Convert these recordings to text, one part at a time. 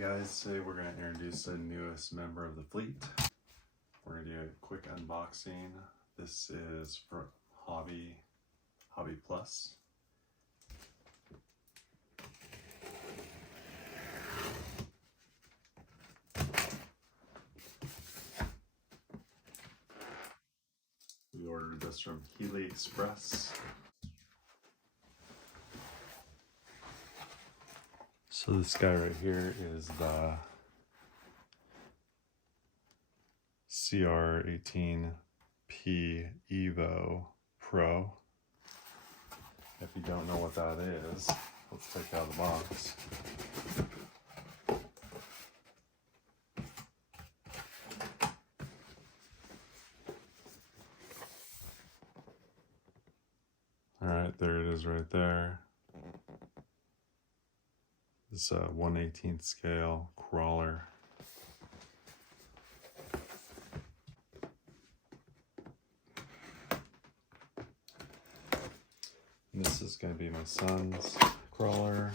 Guys, today we're going to introduce the newest member of the fleet. We're going to do a quick unboxing. This is for Hobby Plus. We ordered this from Healy Express. So this guy right here is the CR-18P EVO Pro. If you don't know what that is, let's take it out of the box. Alright, there it is right there. It's a 1/18 scale crawler. And this is going to be my son's crawler.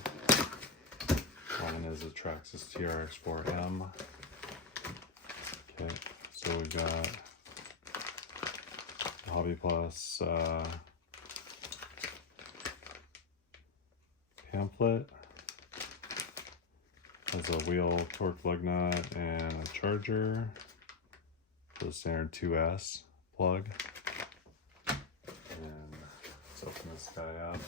Mine is a TRAXXAS TRX4M. Okay, so we got the Hobby Plus pamphlet. Has a wheel torque lug nut and a charger for the standard 2S plug. And let's open this guy up.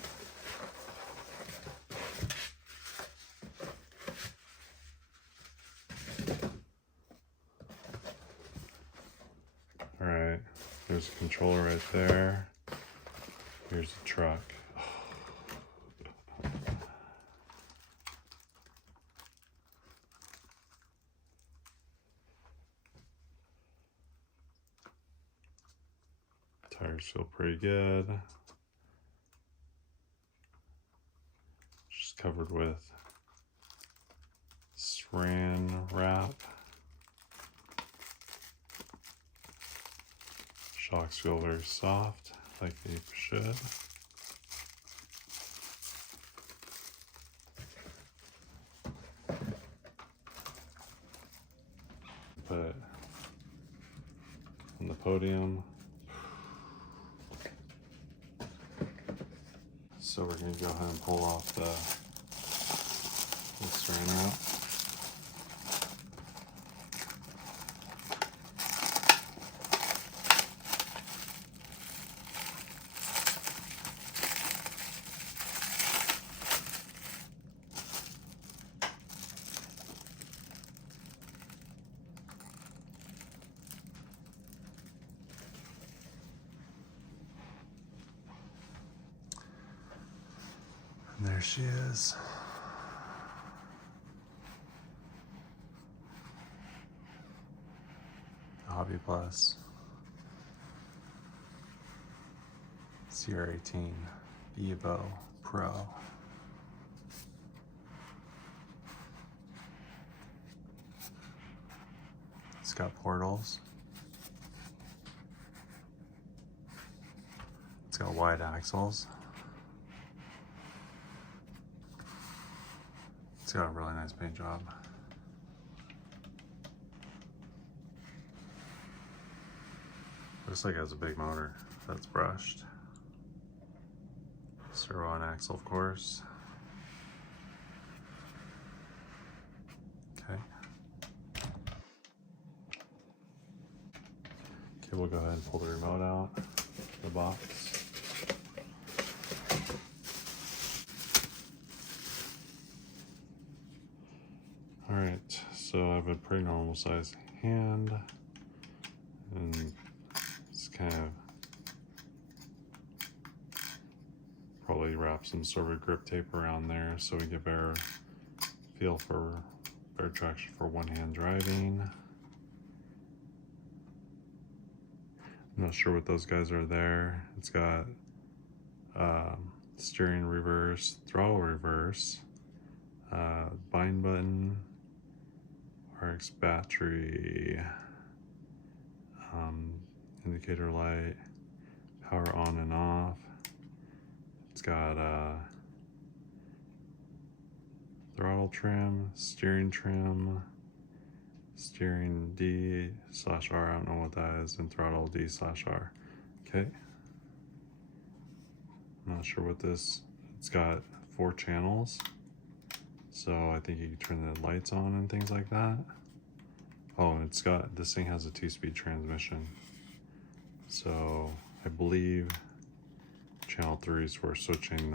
Alright, there's a controller right there. Here's the truck. Tires feel pretty good. Just covered with saran wrap. Shocks feel very soft, like they should. Put it on the podium. So we're going to go ahead and pull off the saran wrap. And there she is. Hobby Plus CR-18 EVO Pro. It's got portals. It's got wide axles. It's got a really nice paint job. Looks like it has a big motor that's brushed. Servo and axle, of course. Okay. Okay, we'll go ahead and pull the remote out of the box. Alright, so I have a pretty normal sized hand, and it's kind of probably wrap some sort of grip tape around there so we get better feel for better traction for one hand driving. I'm not sure what those guys are there. It's got steering reverse, throttle reverse, bind button, RX battery, indicator light, power on and off. It's got throttle trim, steering trim, steering D/R, I don't know what that is, and throttle D/R. Okay. I'm not sure what this, it's got 4 channels. So I think you can turn the lights on and things like that. Oh, and it's got, this thing has a 2-speed transmission. So I believe channel 3 is for switching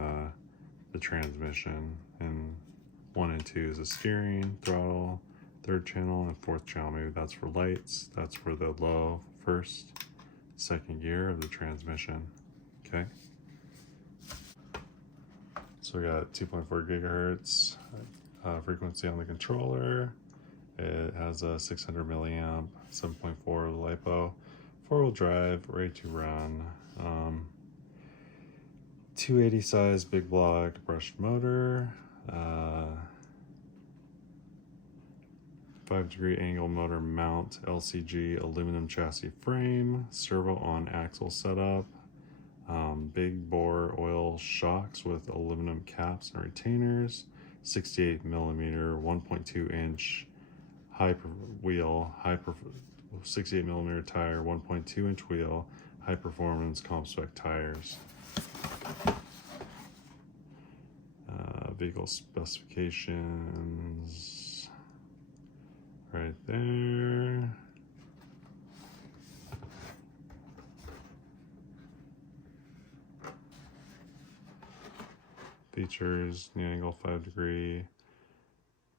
the transmission, and 1 and 2 is the steering, throttle, 3rd channel, and 4th channel, maybe that's for lights. That's for the low, 1st, 2nd gear of the transmission. Okay. So we got 2.4 gigahertz frequency on the controller. It has a 600 milliamp, 7.4 LiPo, 4-wheel drive, ready to run. 280 size big block brushed motor, 5-degree angle motor mount, LCG aluminum chassis frame, servo on axle setup, big bore oil shocks with aluminum caps and retainers, 68 millimeter, 1.2 inch wheel, 68 millimeter tire, 1.2 inch wheel, high performance comp spec tires. Vehicle specifications right there. Features: new angle 5-degree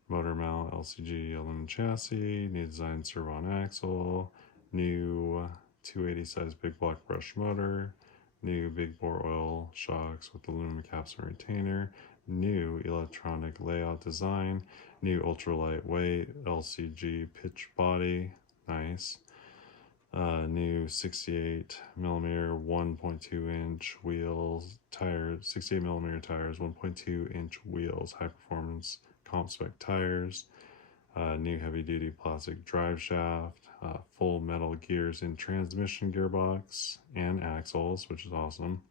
motor mount, LCG aluminum chassis, new design servo on axle, new 280 size big block brush motor, new big bore oil shocks with aluminum caps and retainer, new electronic layout design, new ultra lightweight LCG pitch body, nice. New 68 millimeter 1.2 inch wheels, tires, 68 millimeter tires, 1.2 inch wheels, high performance comp spec tires, new heavy duty plastic drive shaft, full metal gears in transmission gearbox and axles, which is awesome.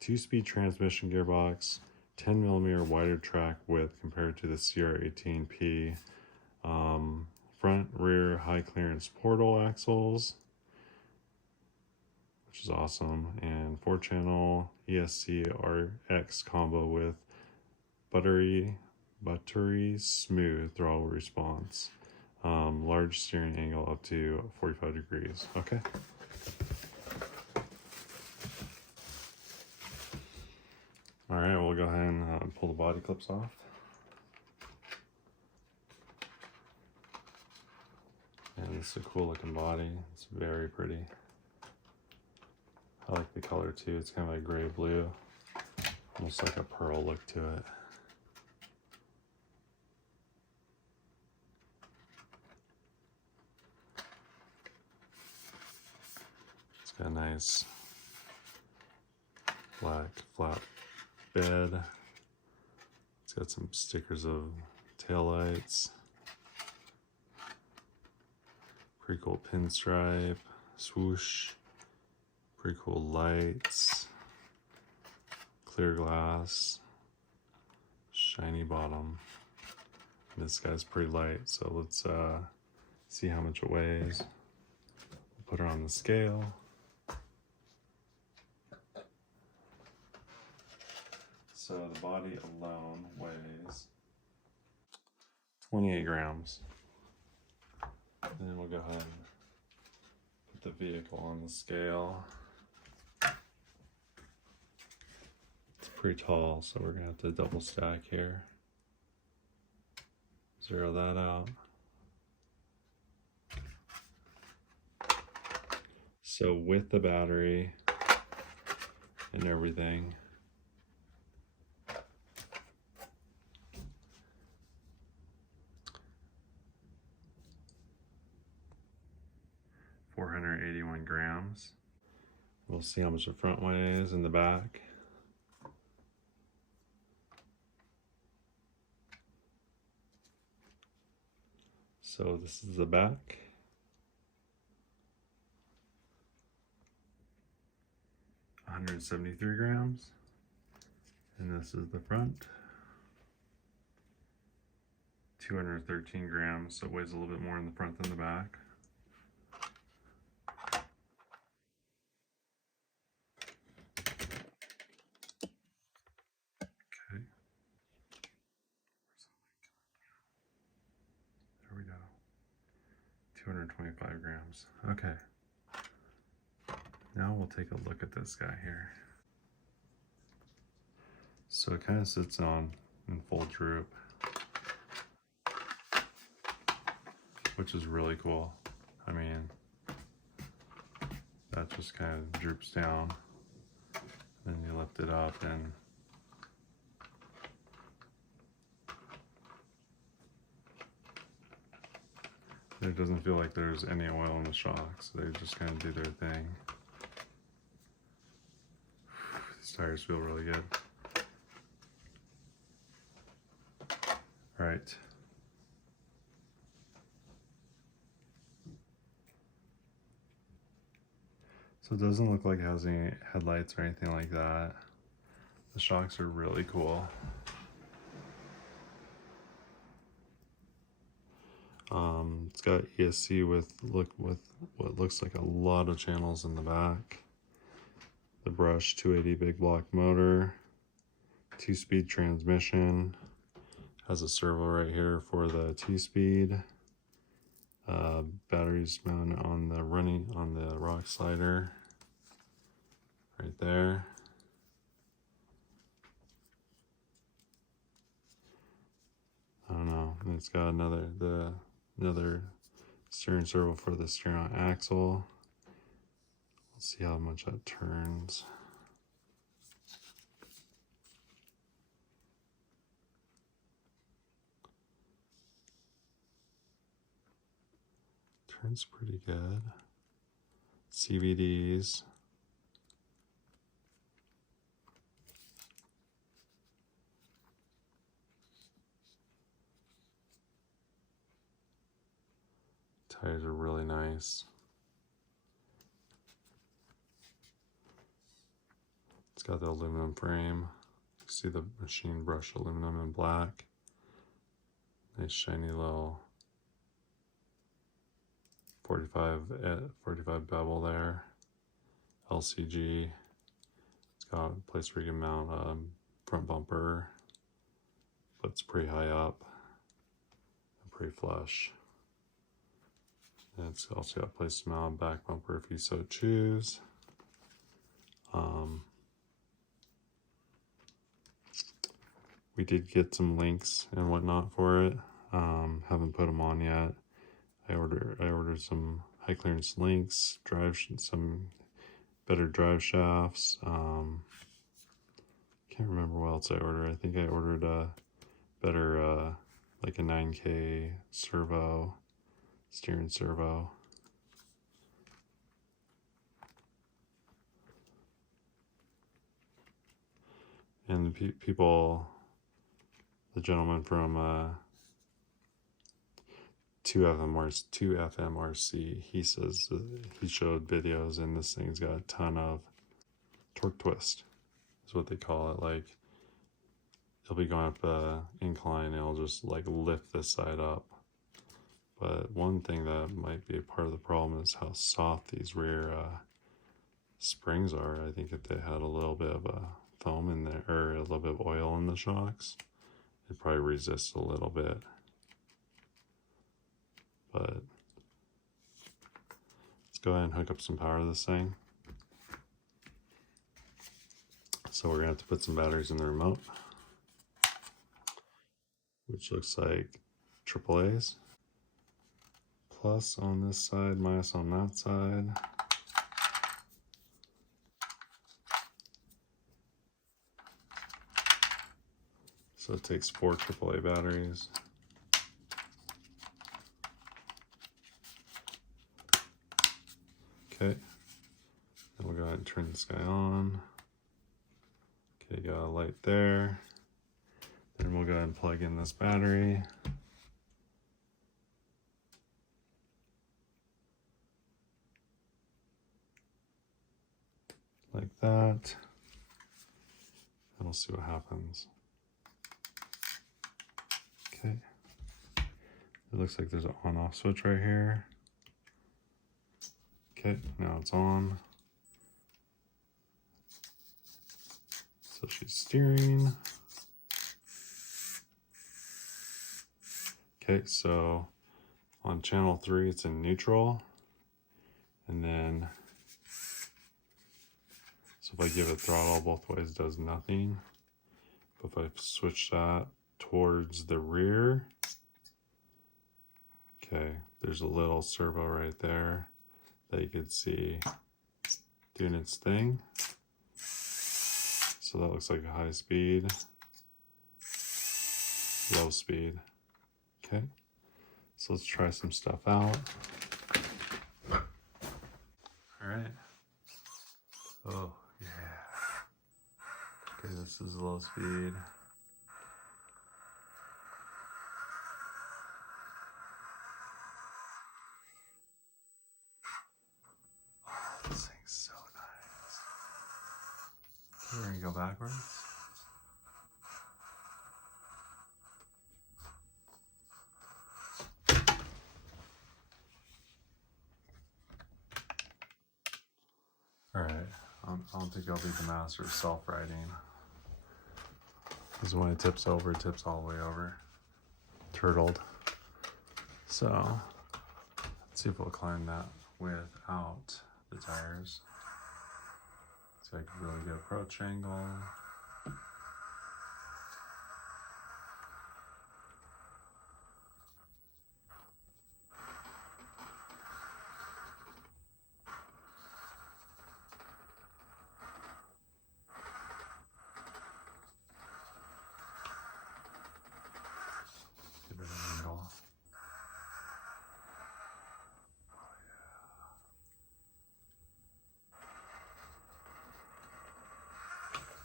2-speed transmission gearbox, 10 millimeter wider track width compared to the CR-18P. Front rear high clearance portal axles, which is awesome, and 4-channel ESC RX combo with buttery smooth throttle response, large steering angle up to 45 degrees. Okay. All right, we'll go ahead and pull the body clips off. And it's a cool looking body. It's very pretty. I like the color too. It's kind of a gray blue, almost like a pearl look to it. It's got a nice black flat bed. It's got some stickers of taillights. Pretty cool pinstripe, swoosh. Pretty cool lights, clear glass, shiny bottom. This guy's pretty light, so let's see how much it weighs. Put her on the scale. So the body alone weighs 28 grams. And then we'll go ahead and put the vehicle on the scale. It's pretty tall, so we're gonna have to double stack here. Zero that out. So with the battery and everything, $481 grams. We'll see how much the front weighs in the back. So this is the back. $173 grams. And this is the front. 213 grams, so it weighs a little bit more in the front than the back. Okay. There we go. 225 grams. Okay. Now we'll take a look at this guy here. So it kind of sits on in full droop, which is really cool. I mean, that just kind of droops down, then you lift it up and it doesn't feel like there's any oil in the shocks. They just kind of do their thing. These tires feel really good. All right. So it doesn't look like it has any headlights or anything like that. The shocks are really cool. It's got ESC with what looks like a lot of channels in the back. The brush 280 big block motor, 2-speed transmission, has a servo right here for the 2-speed. Batteries mounted on the rock slider right there. I don't know. And it's got another steering servo for the steering axle. Let's see how much that turns. Turns pretty good. CVDs. Tires are really nice. It's got the aluminum frame. You see the machine brushed aluminum in black. Nice shiny little 45 bevel there. LCG. It's got a place where you can mount a front bumper, but it's pretty high up and pretty flush. And it's also got a place to mount a back bumper if you so choose. We did get some links and whatnot for it. Haven't put them on yet. I ordered some high clearance links, some better drive shafts. Can't remember what else I ordered. I think I ordered a better like a 9K servo, steering servo. And the gentleman from 2FMRC, he says he showed videos and this thing's got a ton of torque twist, is what they call it. Like, it'll be going up a incline and it'll just like lift this side up. But one thing that might be a part of the problem is how soft these rear springs are. I think if they had a little bit of a foam in there, or a little bit of oil in the shocks, it'd probably resist a little bit. But let's go ahead and hook up some power to this thing. So we're gonna have to put some batteries in the remote, which looks like AAA's. Plus on this side, minus on that side. So it takes 4 AAA batteries. Okay, then we'll go ahead and turn this guy on. Okay, got a light there. Then we'll go ahead and plug in this battery. Like that. And we'll see what happens. Okay. It looks like there's an on-off switch right here. Okay, now it's on. So she's steering. Okay, so on channel 3, it's in neutral. And then, so if I give it throttle both ways, it does nothing. But if I switch that towards the rear, okay, there's a little servo right there that you could see doing its thing. So that looks like a high speed, low speed. Okay, so let's try some stuff out. All right. Oh, yeah. Okay, this is low speed. Oh, this thing's so nice. Okay, we're gonna go backwards. All right, I don't think I'll be the master of self-riding. Because when it tips over, it tips all the way over. Turtled. So, let's see if we'll climb that without the tires. So I can really get approach angle. Get an angle.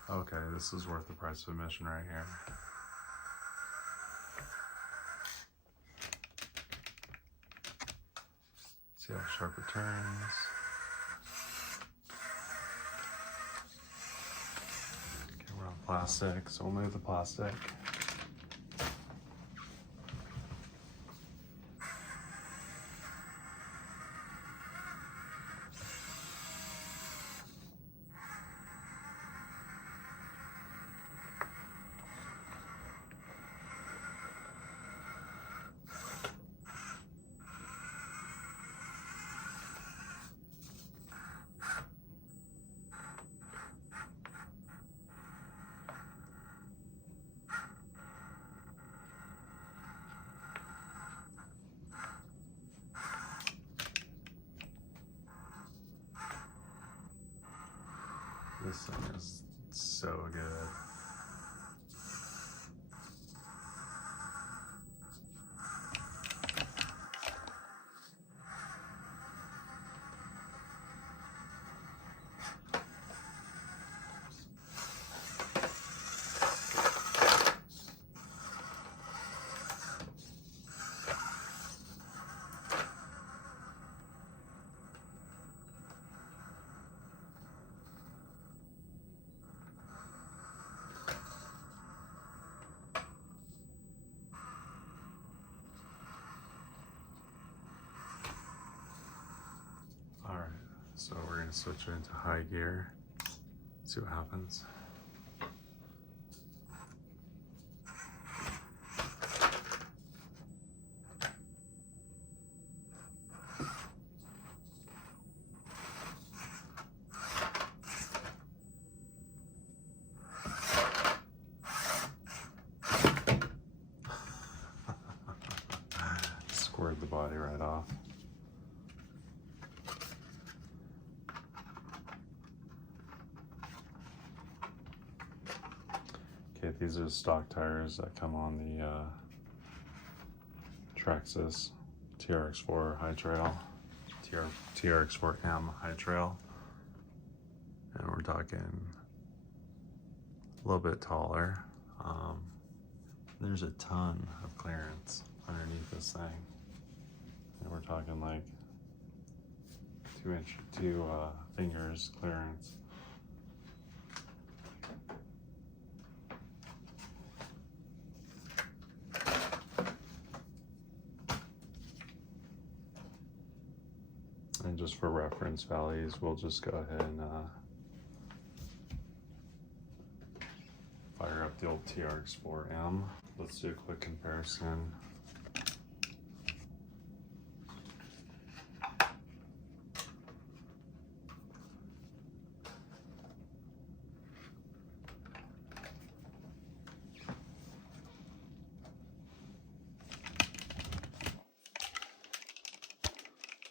Okay, this is worth the price of admission right here. See how sharp it turns. Okay, we're on plastic, so we'll move the plastic. This thing is so good. Alright, so we're going to switch it into high gear, see what happens. Squared the body right off. Okay, these are the stock tires that come on the TRAXXAS TRX4 High Trail, TRX4M High Trail, and we're talking a little bit taller. There's a ton of clearance underneath this thing, and we're talking like 2 fingers clearance. clearance values, we'll just go ahead and fire up the old TRX4M. Let's do a quick comparison.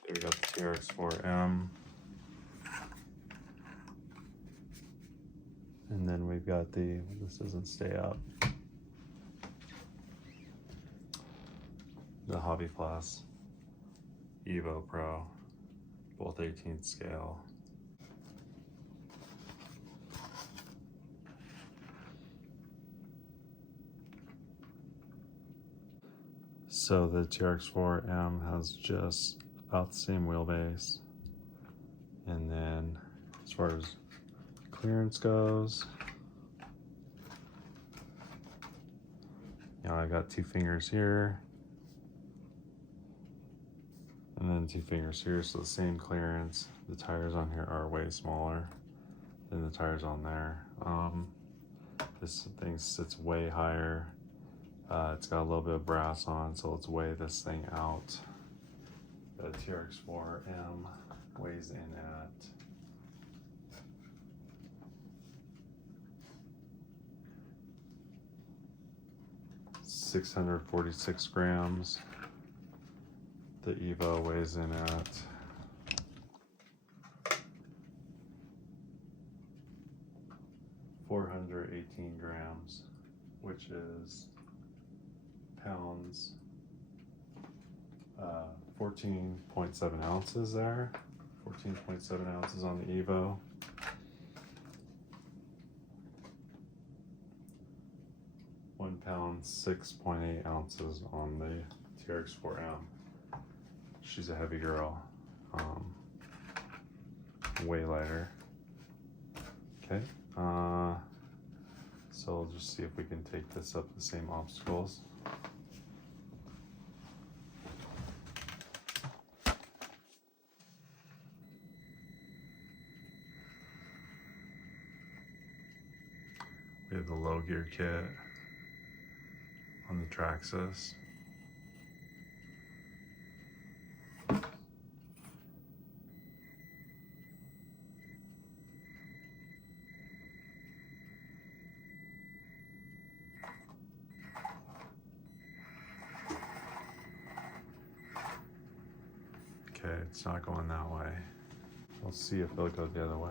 Here we got the TRX4M. And then we've got this doesn't stay up, the Hobby Class EVO Pro, both 18th scale. So the TRX4M has just about the same wheelbase. And then as far as clearance goes, I got 2 fingers here and then 2 fingers here, so the same clearance. The tires on here are way smaller than the tires on there. This thing sits way higher. It's got a little bit of brass on, so let's weigh this thing out. The TRX4M weighs in at 646 grams. The EVO weighs in at 418 grams, which is pounds, 14.7 ounces there, 14.7 ounces on the EVO. £1, 6.8 ounces on the TRX4M. She's a heavy girl, way lighter. Okay, so we'll just see if we can take this up the same obstacles. We have the low gear kit on the TRAXXAS. Okay, it's not going that way. We'll see if it'll go the other way.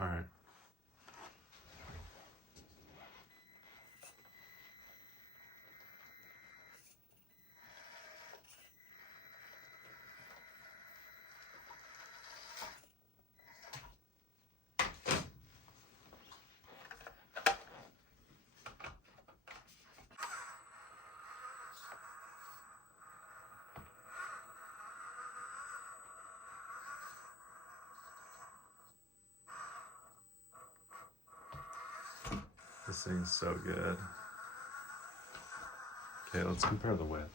All right. This thing's so good. Okay, let's compare the width.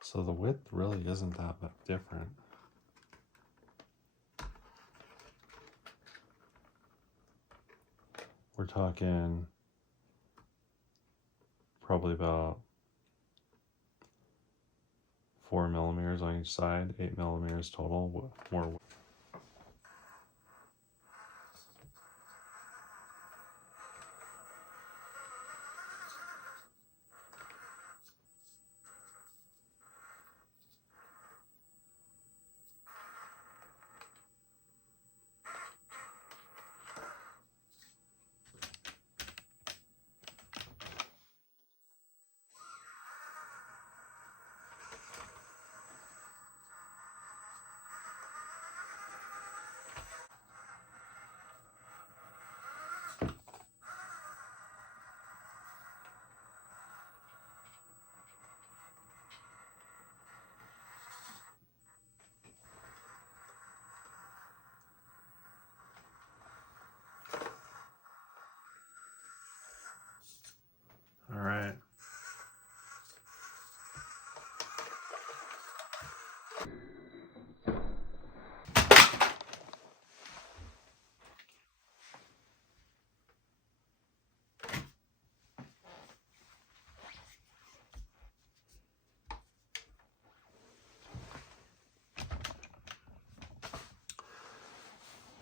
So the width really isn't that much different. We're talking probably about 4 millimeters on each side, 8 millimeters total, more.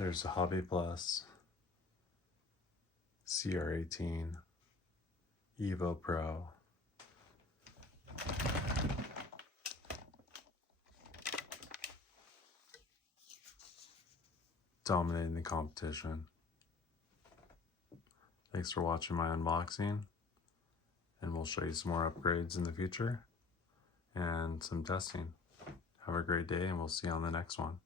There's the Hobby Plus CR-18 EVO Pro. Dominating the competition. Thanks for watching my unboxing, and we'll show you some more upgrades in the future and some testing. Have a great day, and we'll see you on the next one.